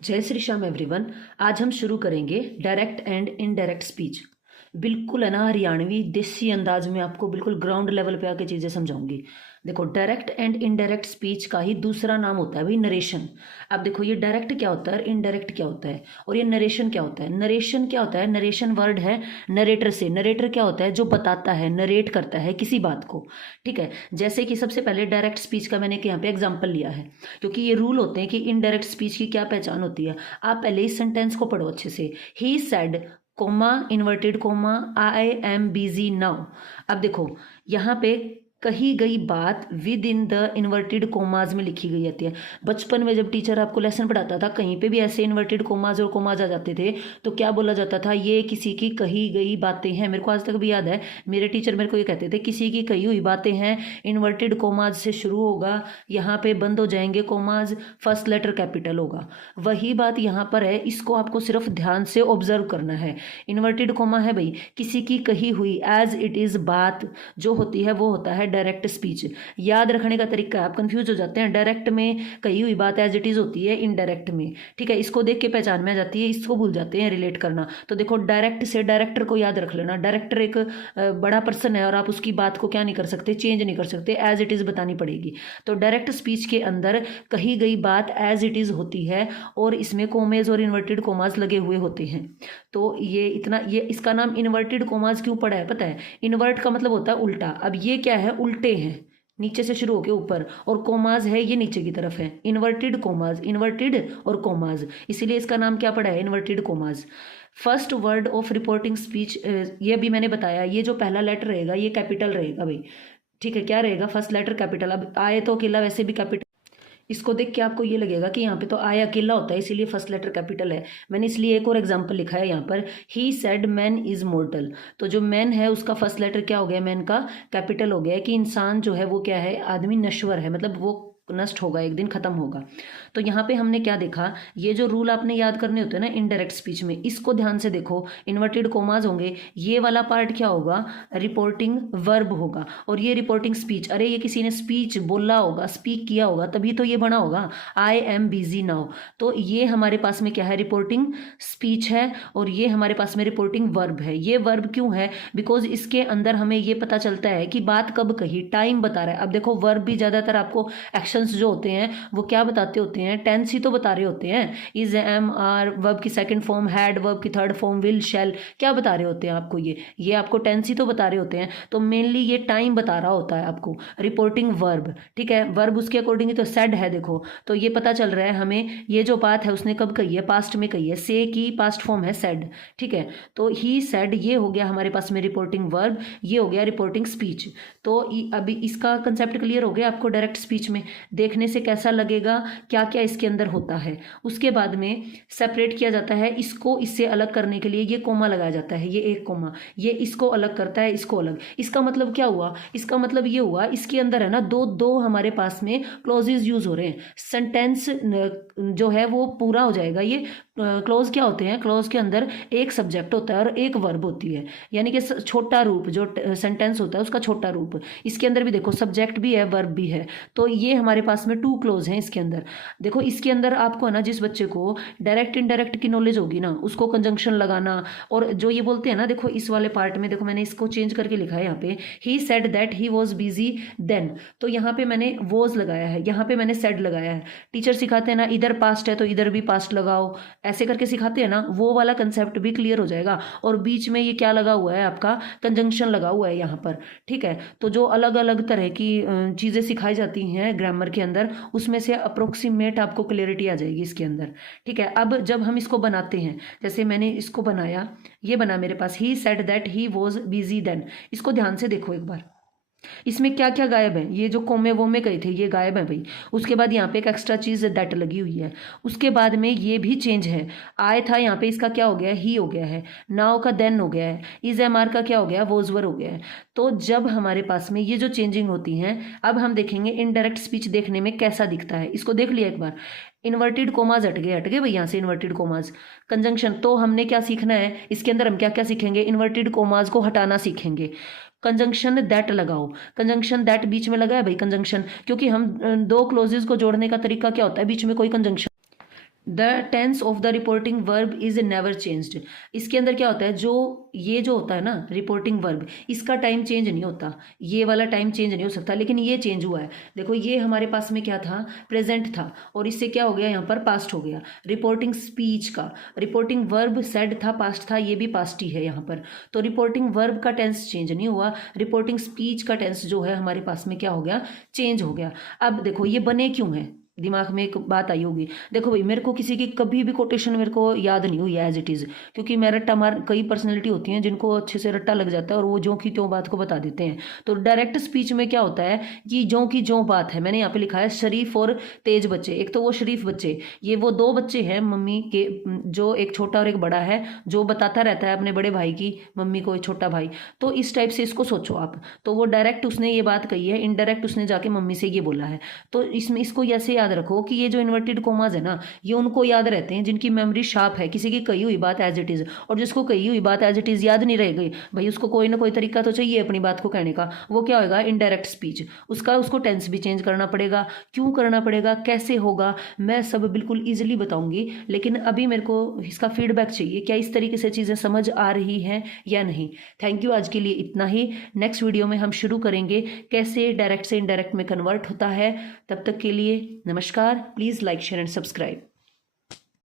जय श्री श्याम एवरीवन। आज हम शुरू करेंगे डायरेक्ट एंड इनडायरेक्ट स्पीच। बिल्कुल है ना, हरियाणवी देसी अंदाज में आपको बिल्कुल ग्राउंड लेवल पे आके चीज़ें समझाऊंगी। देखो, डायरेक्ट एंड इनडायरेक्ट स्पीच का ही दूसरा नाम होता है भाई नरेशन। अब देखो, ये डायरेक्ट क्या होता है, इनडायरेक्ट क्या होता है और ये नरेशन क्या होता है। नरेशन क्या होता है, नरेशन वर्ड है नरेटर से। नरेटर क्या होता है, जो बताता है, नरेट करता है किसी बात को। ठीक है, जैसे कि सबसे पहले डायरेक्ट स्पीच का मैंने यहाँ पे एग्जाम्पल लिया है, क्योंकि ये रूल होते हैं कि इनडायरेक्ट स्पीच की क्या पहचान होती है। आप पहले इस सेंटेंस को पढ़ो अच्छे से। He said coma inverted coma I am busy now. अब देखो, यहाँ पे कही गई बात with in the inverted commas में लिखी गई जाती है। बचपन में जब टीचर आपको लेसन पढ़ाता था, कहीं पे भी ऐसे इन्वर्टेड कोमाज और कोमाज आ जाते थे तो क्या बोला जाता था, ये किसी की कही गई बातें हैं। मेरे को आज तक भी याद है, मेरे टीचर मेरे को ये कहते थे, किसी की कही हुई बातें हैं, इन्वर्टेड कोमाज से शुरू होगा, यहाँ पे बंद हो जाएंगे कोमाज, फर्स्ट लेटर कैपिटल होगा। वही बात यहाँ पर है, इसको आपको सिर्फ ध्यान से ऑब्जर्व करना है। इन्वर्टेड कोमा है भाई, किसी की कही हुई एज इट इज बात जो होती है वो होता है डायरेक्ट स्पीच। याद रखने का तरीका, आप कंफ्यूज हो जाते हैं। डायरेक्ट में कही हुई बात एज इट इज होती है, इनडायरेक्ट में, ठीक है, इसको देख के पहचान में आ जाती है, इसको भूल जाते हैं रिलेट करना। तो देखो, डायरेक्ट से डायरेक्टर को याद रख लेना। डायरेक्टर एक बड़ा पर्सन है और आप उसकी बात को क्या नहीं कर सकते, चेंज नहीं कर सकते, एज इट इज बतानी पड़ेगी। तो डायरेक्ट स्पीच के अंदर कही गई बात एज इट इज होती है और इसमें कोमेज और इन्वर्टेड कोमाज लगे हुए होते हैं। तो ये इतना, ये इसका नाम इन्वर्टेड कोमाज क्यों पड़ा है पता है। इन्वर्ट का मतलब होता है उल्टा। अब ये क्या है, उल्टे हैं, नीचे से शुरू होके ऊपर, और कोमाज है ये नीचे की तरफ है। इन्वर्टेड कोमाज, इन्वर्टेड और कोमाज, इसीलिए इसका नाम क्या पड़ा है, inverted commas. First word of reporting speech, ये भी मैंने बताया, ये जो पहला लेटर रहेगा ये कैपिटल रहेगा भाई। ठीक है, क्या रहेगा, फर्स्ट लेटर कैपिटल। अब आए तो अकेला वैसे भी कैपिटल, इसको देख के आपको ये लगेगा कि यहाँ पे तो आय अकेला होता है, इसीलिए फर्स्ट लेटर कैपिटल है। मैंने इसलिए एक और एग्जांपल लिखा है यहाँ पर, he said man is mortar. तो जो मैन है उसका फर्स्ट लेटर क्या हो गया, मैन का कैपिटल हो गया कि इंसान जो है वो क्या है, आदमी नश्वर है, मतलब वो नष्ट होगा, एक दिन खत्म होगा। तो यहाँ पे हमने क्या देखा, ये जो रूल आपने याद करने होते हैं ना इनडायरेक्ट स्पीच में, इसको ध्यान से देखो। इन्वर्टेड कोमाज होंगे, ये वाला पार्ट क्या होगा, रिपोर्टिंग वर्ब होगा, और ये रिपोर्टिंग स्पीच। अरे ये किसी ने स्पीच बोला होगा, स्पीक किया होगा, तभी तो ये बना होगा आई एम बिजी नाउ। तो ये हमारे पास में क्या है, रिपोर्टिंग स्पीच है, और ये हमारे पास में रिपोर्टिंग वर्ब है। ये वर्ब क्यों है, बिकॉज इसके अंदर हमें ये पता चलता है कि बात कब कही, टाइम बता रहा है। अब देखो, वर्ब भी ज़्यादातर आपको एक्शन जो होते हैं वो क्या बताते होते हैं, टेंस ही तो बता रहे होते हैं। इज, एम, आर, वर्ब की सेकंड फॉर्म, हैड वर्ब की थर्ड फॉर्म, विल, शैल, क्या बता रहे होते हैं आपको, ये आपको टेंस ही तो बता रहे होते हैं। तो मेनली ये टाइम बता रहा होता है आपको, रिपोर्टिंग वर्ब। ठीक है, वर्ब उसके अकॉर्डिंग तो सेड है, देखो तो ये पता चल रहा है हमें, ये जो बात है उसने कब कही है, पास्ट में कही है। से की पास्ट फॉर्म है सेड। ठीक है, तो ही सेड, ये हो गया हमारे पास में रिपोर्टिंग वर्ब, ये हो गया रिपोर्टिंग स्पीच। तो अभी इसका कंसेप्ट क्लियर हो गया आपको डायरेक्ट स्पीच में, देखने से कैसा लगेगा, क्या क्या इसके अंदर होता है। उसके बाद में सेपरेट किया जाता है, इसको इससे अलग करने के लिए ये कोमा लगाया जाता है, ये एक कोमा, ये इसको अलग करता है, इसको अलग। इसका मतलब क्या हुआ, इसका मतलब ये हुआ, इसके अंदर है ना दो दो हमारे पास में क्लॉजेज यूज हो रहे हैं। सेंटेंस जो है वो पूरा हो जाएगा। ये क्लॉज क्या होते हैं, क्लॉज के अंदर एक सब्जेक्ट होता है और एक वर्ब होती है, यानी कि छोटा रूप जो सेंटेंस होता है उसका छोटा रूप। इसके अंदर भी देखो, सब्जेक्ट भी है, वर्ब भी है। तो ये हमारे पास में टू क्लोज हैं इसके अंदर। देखो, इसके अंदर आपको है ना, जिस बच्चे को डायरेक्ट इनडायरेक्ट की नॉलेज होगी ना, उसको कंजंक्शन लगाना, और जो ये बोलते हैं ना, देखो इस वाले पार्ट में देखो मैंने इसको चेंज करके लिखा है यहाँ पे, he said that he was busy then. तो यहाँ पे मैंने वॉज लगाया है, यहाँ पे मैंने सेड लगाया है। टीचर सिखाते हैं ना, इधर पास्ट है तो इधर भी पास्ट लगाओ, ऐसे करके सिखाते हैं ना, वो वाला कंसेप्ट भी क्लियर हो जाएगा। और बीच में ये क्या लगा हुआ है, आपका कंजंक्शन लगा हुआ है यहाँ पर। ठीक है, तो जो अलग अलग तरह की चीज़ें सिखाई जाती हैं ग्रामर के अंदर, उसमें से अप्रोक्सीमेट आपको क्लियरिटी आ जाएगी इसके अंदर। ठीक है, अब जब हम इसको बनाते हैं, जैसे मैंने इसको बनाया, ये बना मेरे पास, he said that he was busy then. इसको ध्यान से देखो एक बार, इसमें क्या क्या गायब है, ये जो कोमे वो में कहे थे ये गायब है भाई। उसके बाद यहाँ पे एक एक्स्ट्रा चीज दैट लगी हुई है। उसके बाद में ये भी चेंज है, आय था यहाँ पे, इसका क्या हो गया, ही हो गया है। नाउ का देन हो गया है। इज, एम, आर का क्या हो गया, वोजवर हो गया है। तो जब हमारे पास में ये जो चेंजिंग होती हैं, अब हम देखेंगे इनडायरेक्ट स्पीच देखने में कैसा दिखता है। इसको देख लिया एक बार, इन्वर्टेड कोमाज हट गए भाई यहाँ से, इन्वर्टेड कोमाज। कंजंक्शन तो हमने क्या सीखना है इसके अंदर, हम क्या क्या सीखेंगे, इन्वर्टेड कोमाज को हटाना सीखेंगे। कंजंक्शन दैट लगाओ, कंजंक्शन दैट बीच में लगा है भाई, कंजंक्शन, क्योंकि हम दो क्लोजेस को जोड़ने का तरीका क्या होता है, बीच में कोई conjunction the tense of the reporting verb is never changed. इसके अंदर क्या होता है, जो होता है ना रिपोर्टिंग वर्ब, इसका टाइम चेंज नहीं होता, ये वाला टाइम चेंज नहीं हो सकता, लेकिन ये चेंज हुआ है। देखो ये हमारे पास में क्या था, प्रेजेंट था, और इससे क्या हो गया, यहाँ पर पास्ट हो गया। रिपोर्टिंग स्पीच का रिपोर्टिंग वर्ब सेड था, पास्ट था, ये भी पास्ट ही है यहाँ पर। तो रिपोर्टिंग वर्ब का टेंस चेंज नहीं हुआ, रिपोर्टिंग स्पीच का टेंस जो है हमारे पास में क्या हो गया, चेंज हो गया। अब देखो ये बने क्यों है, दिमाग में एक बात आई होगी। देखो भाई, मेरे को किसी की कभी भी कोटेशन मेरे को याद नहीं हुई एज इट इज़, क्योंकि मैं रट्टा मार, कई पर्सनैलिटी होती हैं जिनको अच्छे से रट्टा लग जाता है और वो जो की त्यों बात को बता देते हैं। तो डायरेक्ट स्पीच में क्या होता है कि जो की जो बात है, मैंने यहाँ पे लिखा है शरीफ और तेज बच्चे। एक तो वो शरीफ बच्चे, ये वो दो बच्चे हैं मम्मी के, जो एक छोटा और एक बड़ा है, जो बताता रहता है अपने बड़े भाई की मम्मी को, छोटा भाई। तो इस टाइप से इसको सोचो आप। तो वो डायरेक्ट उसने ये बात कही है, इनडायरेक्ट उसने जाके मम्मी से ये बोला है। तो इसमें इसको ऐसे याद रखो कि ये जो इन्वर्टेड कोमाज है ना, ये उनको याद रहते हैं जिनकी मेमोरी शार्प है, किसी की कही हुई बात एज इट इज, और जिसको कही हुई बात एज इट इज याद नहीं रह गई भाई, उसको कोई ना कोई तरीका तो चाहिए अपनी बात को कहने का। वो क्या होगा, इनडायरेक्ट स्पीच। उसको टेंस भी चेंज करना पड़ेगा। क्यों करना पड़ेगा, कैसे होगा, मैं सब बिल्कुल ईजिली बताऊंगी, लेकिन अभी मेरे को इसका फीडबैक चाहिए, क्या इस तरीके से चीज़ें समझ आ रही हैं या नहीं। थैंक यू, आज के लिए इतना ही। नेक्स्ट वीडियो में हम शुरू करेंगे कैसे डायरेक्ट से इनडायरेक्ट में कन्वर्ट होता है। तब तक के लिए नमस्कार। Please like, share and subscribe.